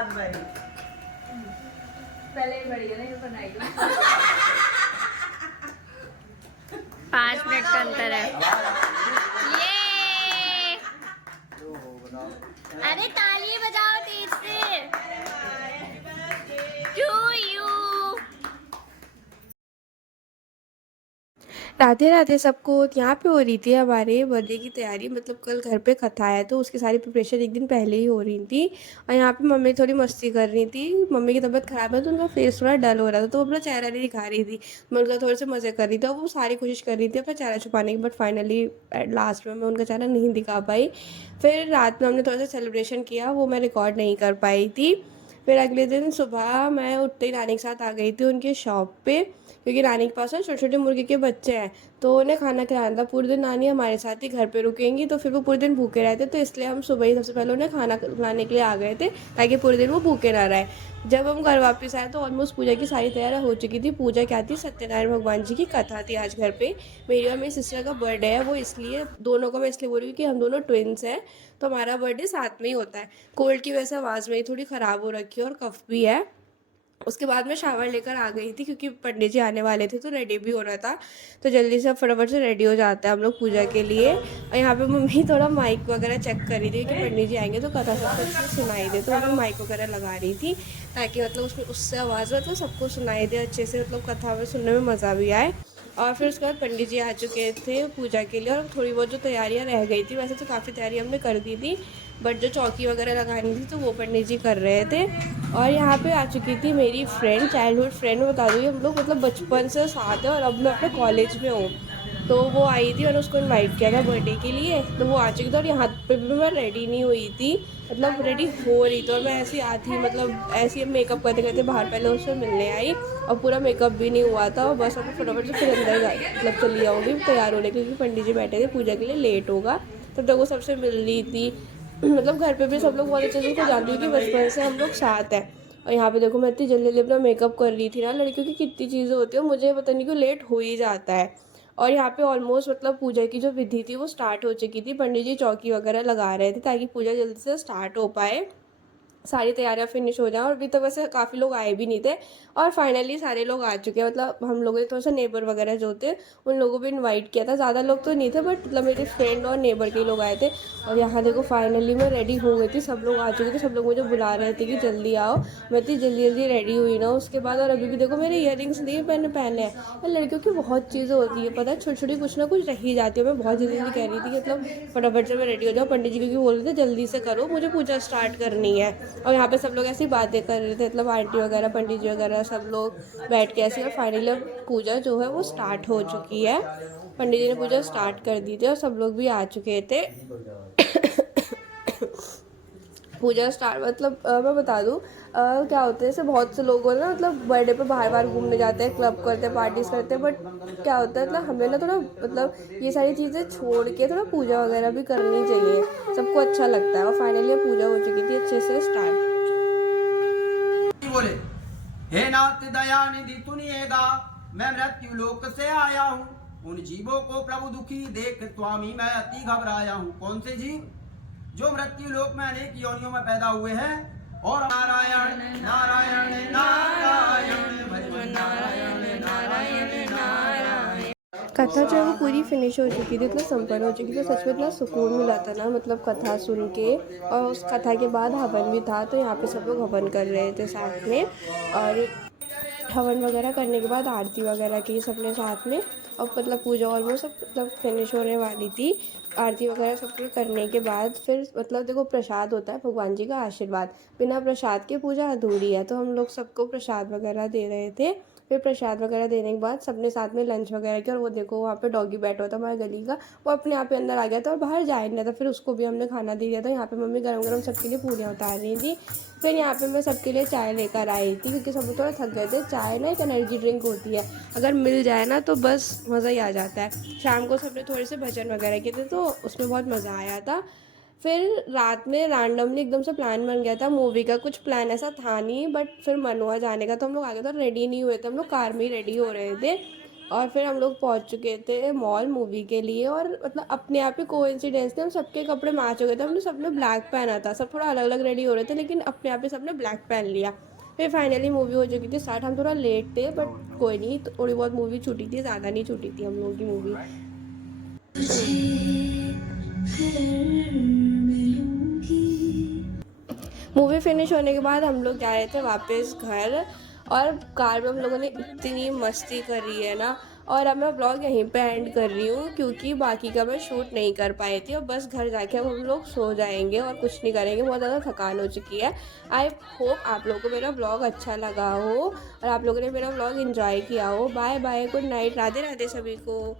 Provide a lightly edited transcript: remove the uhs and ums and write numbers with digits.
बाद भाई पहले बढ़िया नहीं बनाई 5 मिनट का अंतर है। ये अरे ताली बजाओ तेज से। To you. राधे राधे सबको। यहाँ पे हो रही थी हमारे बर्थडे की तैयारी, मतलब कल घर पे कथा है तो उसकी सारी प्रिपरेशन एक दिन पहले ही हो रही थी। और यहाँ पे मम्मी थोड़ी मस्ती कर रही थी। मम्मी की तबीयत ख़राब है तो उनका फेस थोड़ा डल हो रहा था तो वो अपना चेहरा नहीं दिखा रही थी। मैं उनका थोड़े से मज़े कर रही थी और वो सारी कोशिश कर रही थी अपना चेहरा छुपाने की, बट फाइनली लास्ट में मैं उनका चेहरा नहीं दिखा पाई। फिर रात में हमने थोड़ा सा सेलिब्रेशन किया, वो मैं रिकॉर्ड नहीं कर पाई थी। फिर अगले दिन सुबह मैं उठते ही नानी के साथ आ गई थी उनकी शॉप पे, क्योंकि नानी के पास ना छोटे छोटे मुर्गे के बच्चे हैं तो उन्हें खाना खिलाना था। पूरे दिन नानी हमारे साथ ही घर पे रुकेंगी तो फिर वो पूरे दिन भूखे रहते, तो इसलिए हम सुबह ही सबसे पहले उन्हें खाना खिलाने के लिए आ गए थे ताकि पूरे दिन वो भूखे ना रहे। जब हम घर वापस आए तो ऑलमोस्ट पूजा की सारी तैयारियां हो चुकी थी। पूजा क्या थी, सत्यनारायण भगवान जी की कथा थी आज घर पे। मेरी और मेरी सिस्टर का बर्थडे है, वो इसलिए दोनों को मैं इसलिए बोल रही हूँ कि हम दोनों ट्विन्स हैं तो हमारा बर्थडे साथ में ही होता है। कोल्ड की वजह से आवाज़ मेरी थोड़ी ख़राब हो रखी है और कफ भी है। उसके बाद मैं शावर लेकर आ गई थी क्योंकि पंडित जी आने वाले थे तो रेडी भी होना था, तो जल्दी से फटाफट से रेडी हो जाते हैं हम लोग पूजा के लिए। और यहाँ पे मम्मी थोड़ा माइक वगैरह चेक कर रही थी कि पंडित जी आएंगे तो कथा सबको अच्छे से सुनाई दे, तो मम्मी माइक वगैरह लगा रही थी ताकि मतलब उसमें उससे आवाज़ मतलब सबको सुनाई दे अच्छे से, मतलब कथा में सुनने में मज़ा भी आए। और फिर उसके बाद पंडित जी आ चुके थे पूजा के लिए और थोड़ी बहुत जो तैयारियां रह गई थी, वैसे तो काफ़ी तैयारी हमने कर दी थी बट जो चौकी वगैरह लगानी थी तो वो पंडित जी कर रहे थे। और यहाँ पे आ चुकी थी मेरी फ्रेंड, चाइल्डहुड फ्रेंड। मैं बता दूँगी हम लोग मतलब बचपन से साथ है और अब मैं अपने कॉलेज में हूँ। तो वो आई थी और उसको इनवाइट किया था बर्थडे के लिए, तो वो आ चुकी थी और यहाँ पे भी मैं रेडी नहीं हुई थी, मतलब रेडी हो रही थी और मैं ऐसी आती मतलब ऐसी मेकअप करते करते बाहर पहले उससे मिलने आई और पूरा मेकअप भी नहीं हुआ था और बस अब फटाफट से फिर अंदर मतलब चली जाऊँगी तैयार होने के, क्योंकि पंडित जी बैठे थे पूजा के लिए, लेट होगा। तब तक वो सबसे मिल रही थी। मतलब घर पे भी सब लोग बहुत अच्छे से उसको जानती हूँ कि बचपन से हम लोग साथ हैं। और यहाँ पे देखो मैं इतनी जल्दी जल्दी अपना मेकअप कर रही थी ना, लड़कियों की कितनी चीज़ें होती है मुझे पता नहीं क्यों लेट हो ही जाता है। और यहाँ पे ऑलमोस्ट मतलब पूजा की जो विधि थी वो स्टार्ट हो चुकी थी, पंडित जी चौकी वगैरह लगा रहे थे ताकि पूजा जल्दी से स्टार्ट हो पाए, सारी तैयारियां फिनिश हो जाएं। और अभी तक वैसे काफ़ी लोग आए भी नहीं थे और फाइनली सारे लोग आ चुके हैं। मतलब हम लोगों ने थोड़ा सा नेबर वगैरह जो थे उन लोगों को भी इनवाइट किया था, ज़्यादा लोग तो नहीं थे बट मतलब मेरे फ्रेंड और नेबर के लोग आए थे। और यहाँ देखो फाइनली मैं रेडी हो गई थी, सब लोग आ चुके थे, सब लोग मुझे बुला रहे थे कि जल्दी आओ। मैं इतनी जल्दी जल्दी रेडी हुई ना उसके बाद, और अभी भी देखो मेरे ईयरिंग्स नहीं मैंने पहने हैं। और लड़कियों की बहुत चीज़ें होती है पता है, छोटी छोटी कुछ ना कुछ रह ही जाती है। मैं बहुत जल्दी जल्दी कह रही थी कि मतलब फटाफट से मैं रेडी हो जाऊँ, पंडित जी क्योंकि बोल रहे थे जल्दी से करो मुझे पूजा स्टार्ट करनी है। और यहाँ पे सब लोग ऐसी बातें कर रहे थे, मतलब आंटी वगैरह पंडित जी वगैरह सब लोग बैठ के ऐसे। और फाइनली पूजा जो है वो स्टार्ट हो चुकी है, पंडित जी ने पूजा स्टार्ट कर दी थी और सब लोग भी आ चुके थे। पूजा स्टार्ट मतलब मैं बता दूँ क्या होता है, जैसे बहुत से लोग ना मतलब बर्थडे पे बाहर बाहर घूमने जाते हैं, क्लब करते हैं, पार्टीज करते हैं, बट क्या होता है मतलब हमें ना थोड़ा मतलब ये सारी चीज़ें छोड़ के थोड़ा पूजा वगैरह भी करनी चाहिए, सबको अच्छा लगता है। और फाइनली पूजा हो चुकी थी अच्छे से स्टार्ट। बोले, हे नाथ दयानिधि सुनिएगा, मैं मृत्यु लोक से आया हूँ, उन जीवों को प्रभु दुखी देख स्वामी मैं अति घबराया हूँ। कौन से जीव? जो मृत्यु लोक में अनेक योनियों में पैदा हुए हैं। और नारायण नारायण नारायण भजन नारायण नारायण नारायण। कथा जो है वो पूरी फिनिश हो चुकी थी, इतना संपन्न हो चुकी थी, सच में इतना सुकून मिला था ना मतलब कथा सुन के। और उस कथा के बाद हवन भी था तो यहाँ पे सब लोग हवन कर रहे थे साथ में, और हवन वगैरह करने के बाद आरती वगैरह की सबने साथ में। और मतलब पूजा ऑलमोस्ट सब मतलब फिनिश होने वाली थी। आरती वगैरह सब कुछ करने के बाद फिर मतलब देखो प्रसाद होता है भगवान जी का आशीर्वाद, बिना प्रसाद के पूजा अधूरी है, तो हम लोग सबको प्रसाद वगैरह दे रहे थे। फिर प्रसाद वगैरह देने के बाद सबने साथ में लंच वगैरह किया। और वो देखो वहाँ पे डॉगी बैठा हुआ था हमारे गली का, वो अपने आप ही अंदर आ गया था और बाहर जा ही नहीं था, फिर उसको भी हमने खाना दे दिया था। यहाँ पे मम्मी गरम गरम सबके लिए पूरियाँ उतार रही थी। फिर यहाँ पे मैं सबके लिए चाय लेकर आई थी क्योंकि सब लोग थोड़ा थक गए थे। चाय ना एक एनर्जी ड्रिंक होती है, अगर मिल जाए ना तो बस मज़ा ही आ जाता है। शाम को सबने थोड़े से भजन वगैरह किए थे तो उसमें बहुत मज़ा आया था। फिर रात में रैंडमली एकदम से प्लान बन गया था मूवी का, कुछ प्लान ऐसा था नहीं बट फिर मन हुआ जाने का तो हम लोग आ गए थे। रेडी नहीं हुए थे हम लोग, कार में ही रेडी हो रहे थे। और फिर हम लोग पहुंच चुके थे मॉल मूवी के लिए, और मतलब अपने आप ही कोइंसिडेंस थे, हम सबके कपड़े मैच हो गए थे। हमने सबने ब्लैक पहना था, सब थोड़ा अलग अलग रेडी हो रहे थे, लेकिन अपने आप ही सबने ब्लैक पहन लिया। फिर फाइनली मूवी हो चुकी थी स्टार्ट। हम थोड़ा लेट थे बट कोई नहीं, थोड़ी बहुत मूवी छूटी थी, ज़्यादा नहीं छूटी थी हम लोगों की मूवी। मूवी फिनिश होने के बाद हम लोग जा रहे थे वापस घर, और कार में हम लोगों ने इतनी मस्ती करी है ना। और अब मैं ब्लॉग यहीं पे एंड कर रही हूँ, क्योंकि बाकी का मैं शूट नहीं कर पाई थी। और बस घर जाके अब हम लोग सो जाएंगे और कुछ नहीं करेंगे, बहुत ज़्यादा थकान हो चुकी है। आई होप आप लोगों को मेरा ब्लॉग अच्छा लगा हो और आप लोगों ने मेरा ब्लॉग एंजॉय किया हो। Bye bye, good night, Radhe Radhe सभी को।